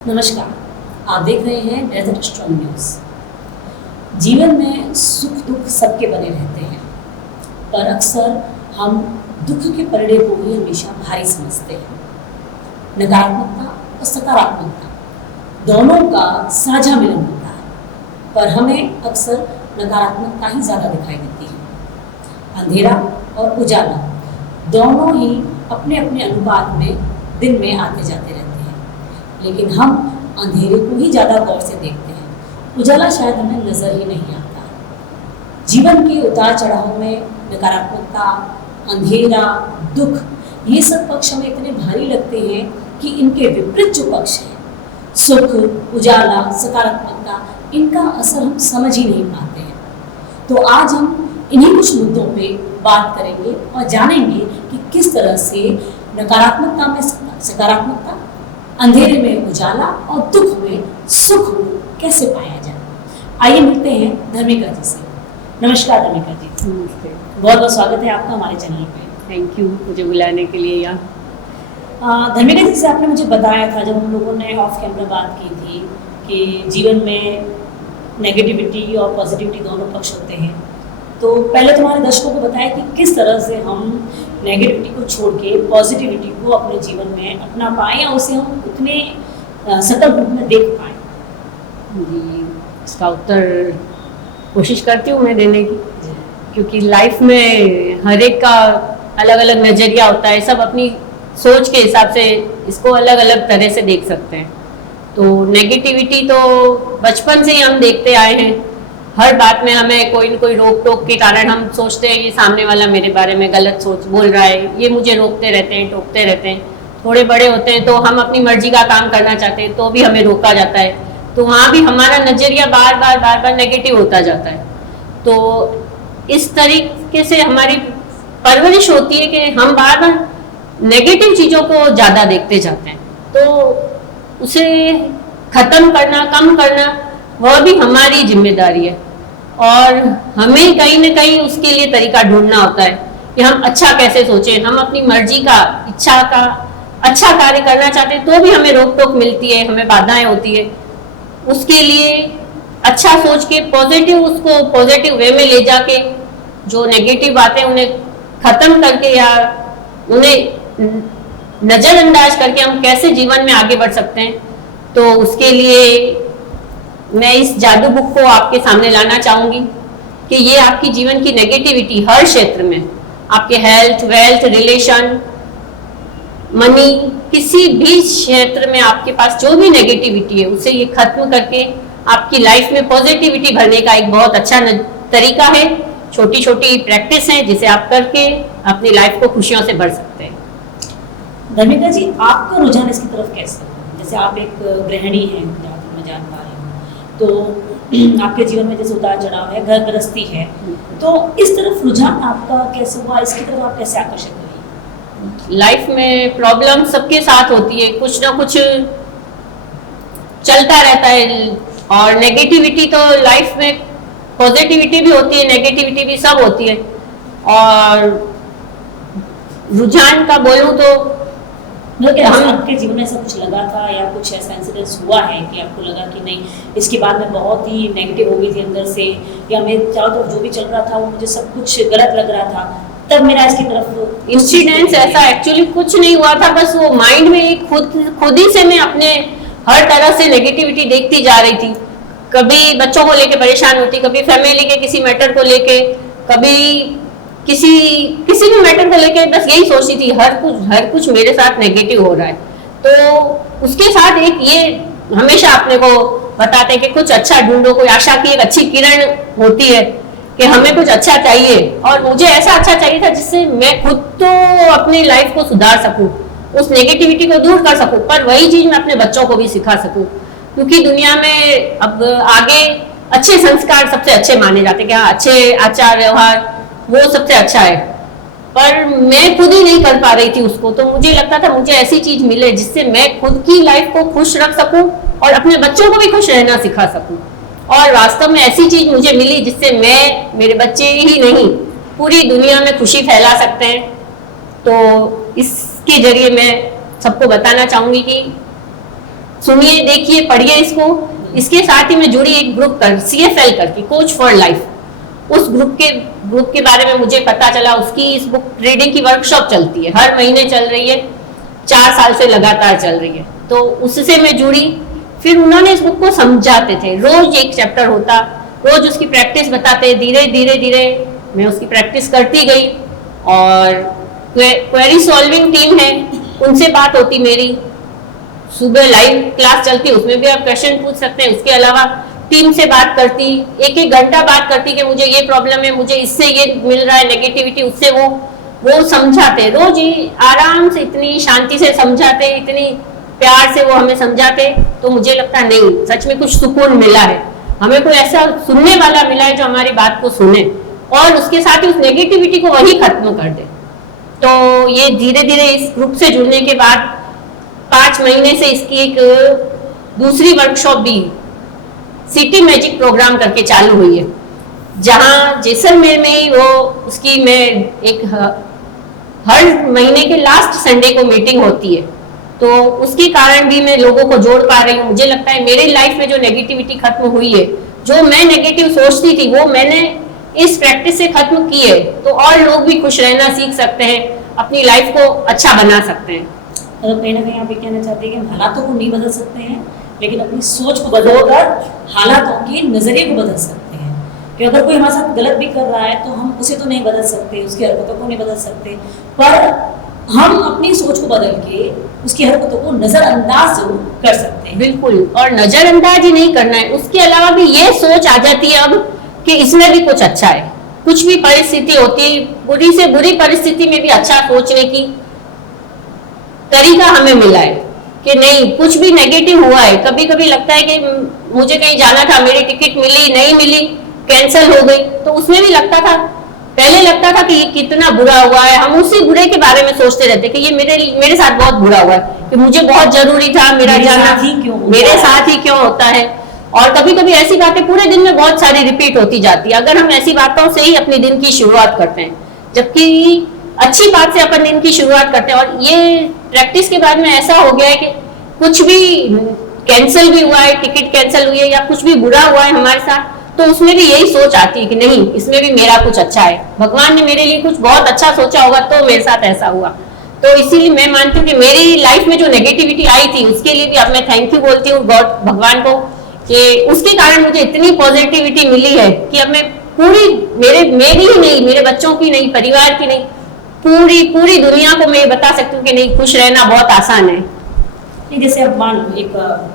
नमस्कार, आप देख रहे हैं डेजर्ट स्ट्रॉन्ग न्यूज़। जीवन में सुख दुख सबके बने रहते हैं, पर अक्सर हम दुख के पलड़े को ही हमेशा भारी समझते हैं। नकारात्मकता और सकारात्मकता दोनों का साझा मिलन होता है, पर हमें अक्सर नकारात्मकता ही ज़्यादा दिखाई देती है। अंधेरा और उजाला दोनों ही अपने अपने अनुपात में दिन में आते जाते रहते हैं, लेकिन हम अंधेरे को ही ज़्यादा गौर से देखते हैं। उजाला शायद हमें नज़र ही नहीं आता। जीवन के उतार चढ़ाव में नकारात्मकता, अंधेरा, दुख, ये सब पक्ष हमें इतने भारी लगते हैं कि इनके विपरीत जो पक्ष हैं, सुख, उजाला, सकारात्मकता, इनका असर हम समझ ही नहीं पाते हैं। तो आज हम इन्हीं कुछ मुद्दों पे बात करेंगे और जानेंगे कि किस तरह से नकारात्मकता में सकारात्मकता, अंधेरे में उजाला और दुख में सुख कैसे पाया जाए। आइए मिलते हैं धर्मिका जी से। नमस्कार धर्मिका जी। नमस्ते। बहुत बहुत स्वागत है आपका हमारे चैनल पे। थैंक यू मुझे बुलाने के लिए। यहाँ धर्मिका जी से आपने मुझे बताया था, जब हम लोगों ने ऑफ कैमरा बात की थी, कि जीवन में नेगेटिविटी और पॉजिटिविटी दोनों पक्ष होते हैं। तो पहले तुम्हारे दर्शकों को बताया कि किस तरह से हम नेगेटिविटी को छोड़ के पॉजिटिविटी को अपने जीवन में अपना पाएँ या उसे हम उतने सतत रूप में देख पाएँ। जी, इसका उत्तर कोशिश करती हूँ मैं देने की, क्योंकि लाइफ में हर एक का अलग अलग नज़रिया होता है। सब अपनी सोच के हिसाब से इसको अलग अलग तरह से देख सकते हैं। तो नेगेटिविटी तो बचपन से ही हम देखते आए हैं। हर बात में हमें कोई न कोई रोक टोक के कारण हम सोचते हैं ये सामने वाला मेरे बारे में गलत सोच बोल रहा है, ये मुझे रोकते रहते हैं, टोकते रहते हैं। थोड़े बड़े होते हैं तो हम अपनी मर्जी का काम करना चाहते हैं तो भी हमें रोका जाता है, तो वहाँ भी हमारा नज़रिया बार बार नेगेटिव होता जाता है। तो इस तरीके से हमारी परवरिश होती है कि हम बार बार नेगेटिव चीज़ों को ज़्यादा देखते जाते हैं। तो उसे ख़त्म करना, कम करना, वह भी हमारी जिम्मेदारी है और हमें कहीं ना कहीं उसके लिए तरीका ढूंढना होता है कि हम अच्छा कैसे सोचें। हम अपनी मर्जी का, इच्छा का अच्छा कार्य करना चाहते हैं तो भी हमें रोक टोक मिलती है, हमें बाधाएं होती है। उसके लिए अच्छा सोच के पॉजिटिव, उसको पॉजिटिव वे में ले जाके जो नेगेटिव बातें उन्हें ख़त्म करके या उन्हें नज़रअंदाज करके हम कैसे जीवन में आगे बढ़ सकते हैं, तो उसके लिए मैं इस जादू बुक को आपके सामने लाना चाहूँगी कि ये आपकी जीवन की नेगेटिविटी हर क्षेत्र में, आपके हेल्थ, वेल्थ, रिलेशन, मनी, किसी भी क्षेत्र में आपके पास जो भी नेगेटिविटी है उसे ये खत्म करके आपकी लाइफ में पॉजिटिविटी भरने का एक बहुत अच्छा तरीका है। छोटी छोटी प्रैक्टिस है जिसे आप करके अपनी लाइफ को खुशियों से भर सकते हैं। धर्मिका जी, आपका रुझान इसकी तरफ कैसे? जैसे आप एक गृहिणी हैं, जहाँ तक मैं जान पा रही हूँ, तो आपके जीवन में जैसे उतार चढ़ाव है, घर गृहस्थी है, तो इस तरफ रुझान आपका कैसे हुआ? इसकी तरफ आप कैसे आकर्षित हुई? लाइफ में प्रॉब्लम सबके साथ होती है, कुछ ना कुछ चलता रहता है और नेगेटिविटी तो लाइफ में, पॉजिटिविटी भी होती है, नेगेटिविटी भी, सब होती है। और रुझान का बोलूँ तो आपके जीवन में ऐसा कुछ लगा था या कुछ ऐसा इंसिडेंस हुआ है कि आपको लगा कि नहीं, इसके बाद मैं बहुत ही नेगेटिव हो गई थी अंदर से, या मेरे चारों तरफ जो भी चल रहा था वो मुझे सब कुछ गलत लग रहा था, तब मेरा इसकी तरफ इंसिडेंस ऐसा एक्चुअली कुछ नहीं हुआ था। बस वो माइंड में खुद ही से मैं अपने हर तरह से नेगेटिविटी देखती जा रही थी। कभी बच्चों को लेके परेशान होती, कभी फैमिली के किसी मैटर को लेके, कभी किसी भी मैटर को लेके बस यही सोचती थी हर कुछ मेरे साथ नेगेटिव हो रहा है। तो उसके साथ एक ये हमेशा अपने को बताते हैं कि कुछ अच्छा ढूंढो, कोई आशा की एक अच्छी किरण होती है कि हमें कुछ अच्छा चाहिए, और मुझे ऐसा अच्छा चाहिए था जिससे मैं खुद तो अपनी लाइफ को सुधार सकूं, उस नेगेटिविटी को दूर कर सकूं, पर वही चीज मैं अपने बच्चों को भी सिखा सकूं। क्योंकि दुनिया में अब आगे अच्छे संस्कार सबसे अच्छे माने जाते हैं कि हाँ, अच्छे आचार व्यवहार वो सबसे अच्छा है, पर मैं खुद ही नहीं कर पा रही थी उसको। तो मुझे लगता था मुझे ऐसी चीज मिले जिससे मैं खुद की लाइफ को खुश रख सकूं और अपने बच्चों को भी खुश रहना सिखा सकूं। और वास्तव में ऐसी चीज मुझे मिली जिससे मैं, मेरे बच्चे ही नहीं, पूरी दुनिया में खुशी फैला सकते हैं। तो इसके जरिए मैं सबको बताना चाहूंगी कि सुनिए, देखिए, पढ़िए इसको। इसके साथ ही मैं जुड़ी एक ग्रुप कर CFL करके, कोच फॉर लाइफ, उस ग्रुप के बारे में मुझे पता चला। उसकी इस बुक रीडिंग की वर्कशॉप चलती है, हर महीने चल रही है, 4 साल से लगातार चल रही है। तो उससे मैं जुड़ी। फिर उन्होंने इस बुक को समझाते थे, रोज एक चैप्टर होता, रोज उसकी प्रैक्टिस बताते। धीरे धीरे धीरे मैं उसकी प्रैक्टिस करती गई। और क्वेरी सॉल्विंग टीम है, उनसे बात होती मेरी। सुबह लाइव क्लास चलती, उसमें भी आप क्वेश्चन पूछ सकते हैं। उसके अलावा टीम से बात करती, 1-1 घंटा बात करती कि मुझे ये प्रॉब्लम है, मुझे इससे ये मिल रहा है नेगेटिविटी, उससे वो समझाते। रोज ही आराम से, इतनी शांति से समझाते, इतनी प्यार से वो हमें समझाते। तो मुझे लगता नहीं, सच में कुछ सुकून मिला है, हमें कोई ऐसा सुनने वाला मिला है जो हमारी बात को सुने और उसके साथ ही उस नेगेटिविटी को वही खत्म कर दे। तो ये धीरे धीरे इस ग्रुप से जुड़ने के बाद 5 महीने से इसकी एक दूसरी वर्कशॉप भी सिटी मैजिक प्रोग्राम करके चालू हुई है, जहां जैसलमेर में ही वो उसकी मैं एक हर महीने के लास्ट संडे को मीटिंग होती है। तो उसके कारण भी मैं लोगों को जोड़ पा रही हूँ। मुझे लगता है मेरी लाइफ में जो नेगेटिविटी खत्म हुई है, जो मैं नेगेटिव सोचती थी, वो मैंने इस प्रैक्टिस से खत्म की है। तो और लोग भी खुश रहना सीख सकते हैं, अपनी लाइफ को अच्छा बना सकते हैं। तो कहीं ना कहीं आप ये कहना चाहते हैं कि हम हालातों को नहीं बदल सकते हैं, लेकिन अपनी सोच को बदलकर हालातों के नजरिए को बदल सकते हैं। कि अगर कोई हमारे साथ गलत भी कर रहा है तो हम उसे तो नहीं बदल सकते, उसकी हरकतों को नहीं बदल सकते, पर हम अपनी सोच को बदल के उसकी हरकतों को नजरअंदाज जरूर कर सकते हैं। बिल्कुल, और नजरअंदाज ही नहीं करना है, उसके अलावा भी ये सोच आ जाती है अब कि इसमें भी कुछ अच्छा है। कुछ भी परिस्थिति होती, बुरी से बुरी परिस्थिति में भी अच्छा सोचने की तरीका हमें मिला है कि नहीं, कुछ भी नेगेटिव हुआ है, कभी कभी लगता है कि मुझे कहीं जाना था, मेरी टिकट मिली नहीं मिली, कैंसिल हो गई, तो उसमें भी लगता था, पहले लगता था कि ये कितना बुरा हुआ है। हम उसी बुरे के बारे में सोचते रहते कि ये मेरे साथ बहुत बुरा हुआ है, कि मुझे बहुत जरूरी था मेरा जाना, मेरे साथ ही क्यों होता है। और कभी कभी ऐसी बातें पूरे दिन में बहुत सारी रिपीट होती जाती है, अगर हम ऐसी बातों से ही अपने दिन की शुरुआत करते हैं, जबकि अच्छी बात से अपन दिन की शुरुआत करते हैं। और ये प्रैक्टिस के बाद में ऐसा हो गया है कि कुछ भी कैंसिल भी हुआ है, टिकट कैंसिल हुई है या कुछ भी बुरा हुआ है हमारे साथ, तो उसमें भी यही सोच आती है कि नहीं, इसमें भी मेरा कुछ अच्छा है, भगवान ने मेरे लिए कुछ बहुत अच्छा सोचा होगा तो मेरे साथ ऐसा हुआ। तो इसीलिए मैं मानती हूँ कि मेरी लाइफ में जो नेगेटिविटी आई थी उसके लिए भी अब मैं थैंक यू बोलती हूँ गॉड, भगवान को, कि उसके कारण मुझे इतनी पॉजिटिविटी मिली है कि अब मैं पूरी, मेरी ही नहीं, मेरे बच्चों की नहीं, परिवार की नहीं, पूरी दुनिया को मैं बता सकती हूँ कि नहीं, खुश रहना बहुत आसान है। जैसे अब मान लो एक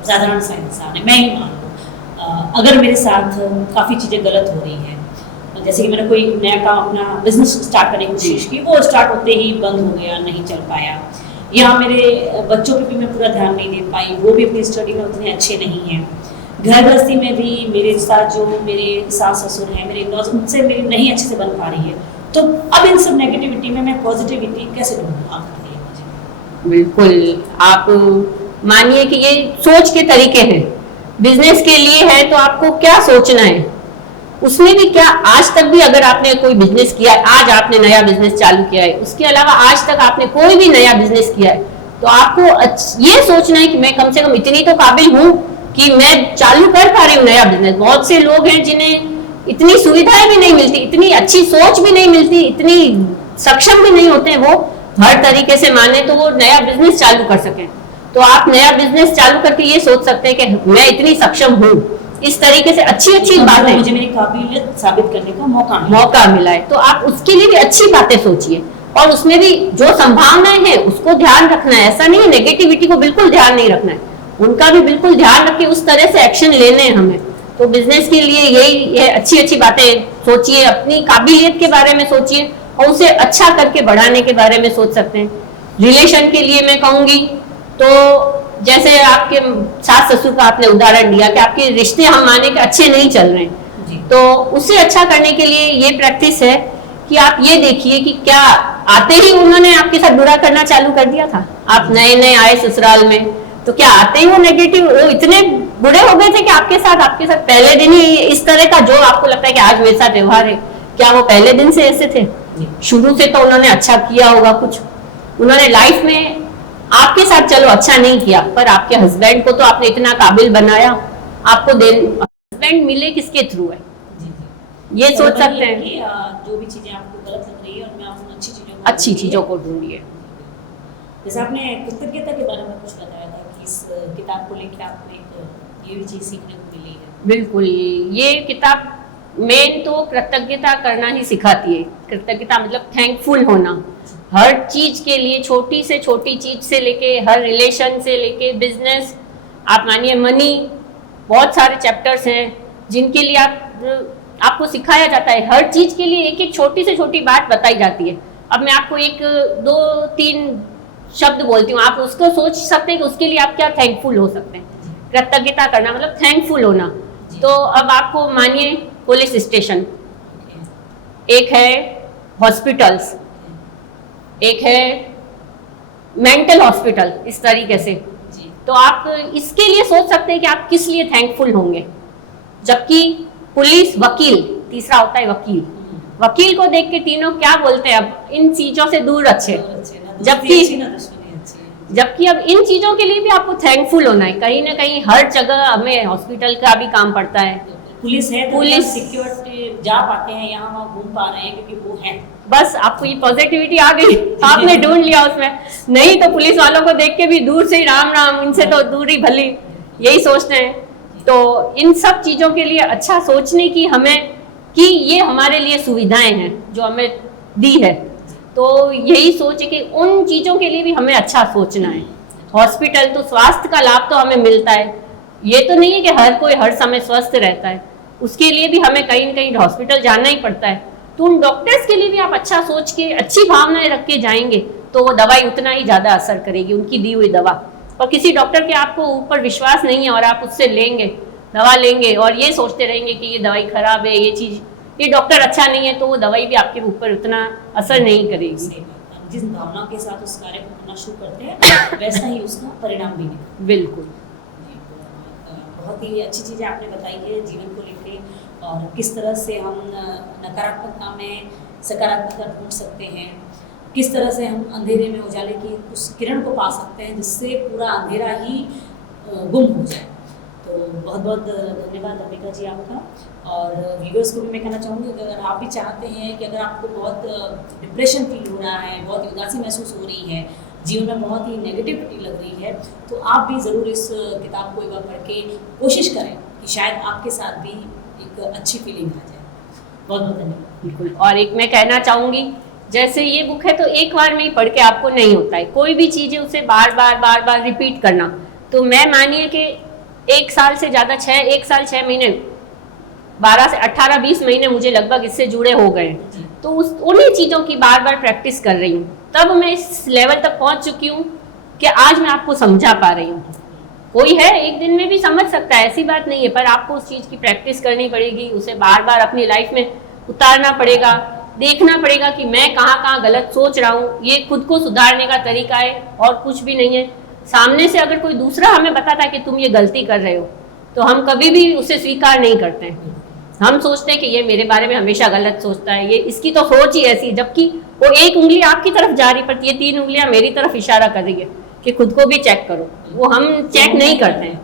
साधारण सा इंसान है, मैं ही मान लो, अगर मेरे साथ काफ़ी चीज़ें गलत हो रही हैं, जैसे कि मैंने कोई नया काम, अपना बिजनेस स्टार्ट करने की कोशिश की, वो स्टार्ट होते ही बंद हो गया, नहीं चल पाया, या मेरे बच्चों पे भी मैं पूरा ध्यान नहीं दे पाई, वो भी अपनी स्टडी में उतने अच्छे नहीं हैं, घर गृहस्थी में भी मेरे साथ जो मेरे सास ससुर हैं, मेरे इन-लॉज, उनसे मेरी नहीं अच्छे से बन पा रही है। तो अब इन सब नेगेटिविटी में मैं पॉजिटिविटी कैसे ढूंढूं आपके लिए? बिल्कुल, आप मानिए कि ये सोच के तरीके हैं। बिजनेस के लिए है तो आपको क्या सोचना है, उसमें भी क्या, आज तक भी अगर आपने कोई बिजनेस किया है, आज आपने नया बिजनेस चालू किया है, उसके अलावा आज तक आपने कोई भी नया बिजनेस किया है, तो आपको ये सोचना है कि मैं कम से कम इतनी तो काबिल हूँ कि मैं चालू कर पा रही हूँ नया बिजनेस। बहुत से लोग हैं जिन्हें इतनी सुविधाएं भी नहीं मिलती, इतनी अच्छी सोच भी नहीं मिलती, इतनी सक्षम भी नहीं होते वो हर तरीके से माने तो वो नया बिजनेस चालू कर सकें। तो आप नया बिजनेस चालू करके ये सोच सकते हैं कि मैं इतनी सक्षम हूँ, इस तरीके से अच्छी बातें, मुझे मेरी काबिलियत साबित करने का मौका मिला है, तो आप उसके लिए भी अच्छी बातें सोचिए और उसमें भी जो संभावनाएं हैं उसको ध्यान रखना है। ऐसा नहीं है नेगेटिविटी को बिल्कुल ध्यान नहीं रखना है, उनका भी बिल्कुल ध्यान रख के उस तरह से एक्शन लेने हैं हमें। तो बिजनेस के लिए यही अच्छी बातें सोचिए, अपनी काबिलियत के बारे में सोचिए और उसे अच्छा करके बढ़ाने के बारे में सोच सकते हैं। रिलेशन के लिए मैं कहूंगी तो जैसे आपके सास ससुर का आपने उदाहरण दिया कि आपके रिश्ते हम माने के अच्छे नहीं चल रहे हैं, तो उसे अच्छा करने के लिए ये प्रैक्टिस है कि आप ये देखिए कि क्या आते ही उन्होंने आपके साथ बुरा करना चालू कर दिया था, आप नए आए ससुराल में, तो क्या आते ही वो नेगेटिव, वो इतने बुरे हो गए थे कि आपके साथ पहले दिन ही इस तरह का जो आपको लगता है कि आज मेरे साथ व्यवहार है, क्या वो पहले दिन से ऐसे थे? शुरू से तो उन्होंने अच्छा किया होगा, कुछ उन्होंने लाइफ में आपके साथ चलो अच्छा नहीं किया, पर आपके हस्बैंड को तो आपने इतना काबिल बनाया, आपको हस्बैंड मिले किसके थ्रू है, जी जी। ये तो सोच बताइए सकते हैं। कि जो भी चीज़ें आपको गलत लग रही है उनमें आप उन अच्छी चीजों को ढूंढिए। जैसे आपने कृतज्ञता के बारे में कुछ बताया था कि इस किताब को लेकर आपको एक ये भी चीज़ सीखने को मिली है। बिल्कुल, ये किताब मेन तो कृतज्ञता करना ही सिखाती है। कृतज्ञता मतलब थैंकफुल होना हर चीज के लिए, छोटी से छोटी चीज से लेके हर रिलेशन से लेके बिजनेस, आप मानिए मनी, बहुत सारे चैप्टर्स हैं जिनके लिए आपको सिखाया जाता है। हर चीज के लिए एक एक छोटी से छोटी बात बताई जाती है। अब मैं आपको एक दो तीन शब्द बोलती हूँ, आप उसको सोच सकते हैं कि उसके लिए आप क्या थैंकफुल हो सकते हैं। कृतज्ञता करना मतलब थैंकफुल होना। तो अब आपको मानिए पुलिस स्टेशन, एक है हॉस्पिटल्स, एक है मेंटल हॉस्पिटल, इस तरीके से। तो आप इसके लिए सोच सकते हैं कि आप किस लिए थैंकफुल होंगे। जबकि पुलिस, वकील, तीसरा होता है वकील। वकील को देख के तीनों क्या बोलते हैं, अब इन चीजों से दूर अच्छे। जबकि अब इन चीजों के लिए भी आपको थैंकफुल होना है। कहीं ना कहीं हर जगह हमें हॉस्पिटल का भी काम पड़ता है, पुलिस है तो पुलिस सिक्योरिटी जा पाते हैं, यहाँ वहाँ घूम पा रहे हैं क्योंकि वो है। बस आपको ये पॉजिटिविटी आ गई, आपने ढूंढ लिया उसमें। नहीं तो पुलिस वालों को देख के भी दूर से ही राम राम, इनसे तो दूरी भली, यही सोचते हैं। तो इन सब चीजों के लिए अच्छा सोचने की हमें, कि ये हमारे लिए सुविधाएं हैं जो हमें दी है, तो यही सोच कि उन चीजों के लिए भी हमें अच्छा सोचना है। हॉस्पिटल तो स्वास्थ्य का लाभ तो हमें मिलता है, ये तो नहीं है कि हर कोई हर समय स्वस्थ रहता है, उसके लिए भी हमें कहीं ना कहीं हॉस्पिटल जाना ही पड़ता है। तो उन डॉक्टर्स के लिए भी आप अच्छा सोच के, अच्छी भावनाएं रख के जाएंगे तो वो दवाई उतना ही ज्यादा असर करेगी, उनकी दी हुई दवा। और किसी डॉक्टर के आपको ऊपर विश्वास नहीं है और आप उससे लेंगे, दवा लेंगे और ये सोचते रहेंगे कि ये दवाई खराब है, ये चीज, ये डॉक्टर अच्छा नहीं है, तो वो दवाई भी आपके ऊपर उतना असर नहीं करेगी। जिस भावना के साथ उस कार्य को करना शुरू करते हैं वैसा ही उसका परिणाम भी निकलता। बिल्कुल, बहुत ही अच्छी चीज़ें आपने बताई है जीवन को लेके, और किस तरह से हम नकारात्मकता में सकारात्मकता ढूंढ सकते हैं, किस तरह से हम अंधेरे में उजाले की उस किरण को पा सकते हैं जिससे पूरा अंधेरा ही गुम हो जाए। तो बहुत बहुत धन्यवाद अंबिका जी आपका। और व्यूअर्स को भी मैं कहना चाहूँगी कि अगर आप भी चाहते हैं कि अगर आपको बहुत डिप्रेशन फील हो रहा है, बहुत उदासी महसूस हो रही है, जीवन में बहुत ही नेगेटिविटी लग रही है, तो आप भी ज़रूर इस किताब को एक बार पढ़ के कोशिश करें कि शायद आपके साथ भी एक अच्छी फीलिंग आ जाए। बहुत बहुत धन्यवाद। बिल्कुल। और एक मैं कहना चाहूँगी, जैसे ये बुक है तो एक बार में ही पढ़ के आपको नहीं होता है, कोई भी चीज़ है उसे बार बार रिपीट करना। तो मैं मानिए कि 1 साल से ज़्यादा, 1 साल 6 महीने, 12 से 18 20 महीने मुझे लगभग इससे जुड़े हो गए। तो उन्हीं चीज़ों की बार बार प्रैक्टिस कर रही हूँ, तब मैं इस लेवल तक पहुँच चुकी हूँ कि आज मैं आपको समझा पा रही हूँ। कोई है एक दिन में भी समझ सकता है, ऐसी बात नहीं है, पर आपको उस चीज़ की प्रैक्टिस करनी पड़ेगी, उसे बार बार अपनी लाइफ में उतारना पड़ेगा, देखना पड़ेगा कि मैं कहाँ कहाँ गलत सोच रहा हूँ। ये खुद को सुधारने का तरीका है और कुछ भी नहीं है। सामने से अगर कोई दूसरा हमें बताता है कि तुम ये गलती कर रहे हो, तो हम कभी भी उसे स्वीकार नहीं करते हैं। हम सोचते हैं कि ये मेरे बारे में हमेशा गलत सोचता है, ये इसकी तो सोच ही ऐसी, जबकि वो एक उंगली आपकी तरफ जा रही पड़ती है, 3 उंगलियां मेरी तरफ इशारा कर रही है कि खुद को भी चेक करो। वो हम चेक नहीं करते हैं,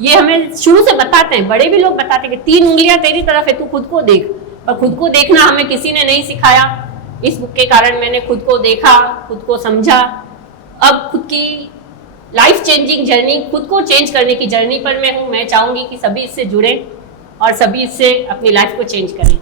ये हमें शुरू से बताते हैं, बड़े भी लोग बताते हैं कि 3 उंगलियां तेरी तरफ है, तू खुद को देख। पर खुद को देखना हमें किसी ने नहीं सिखाया। इस बुक के कारण मैंने खुद को देखा, खुद को समझा। अब खुद की लाइफ चेंजिंग जर्नी, खुद को चेंज करने की जर्नी पर मैं हूँ। मैं चाहूँगी कि सभी इससे जुड़ें और सभी इससे अपनी लाइफ को चेंज करें।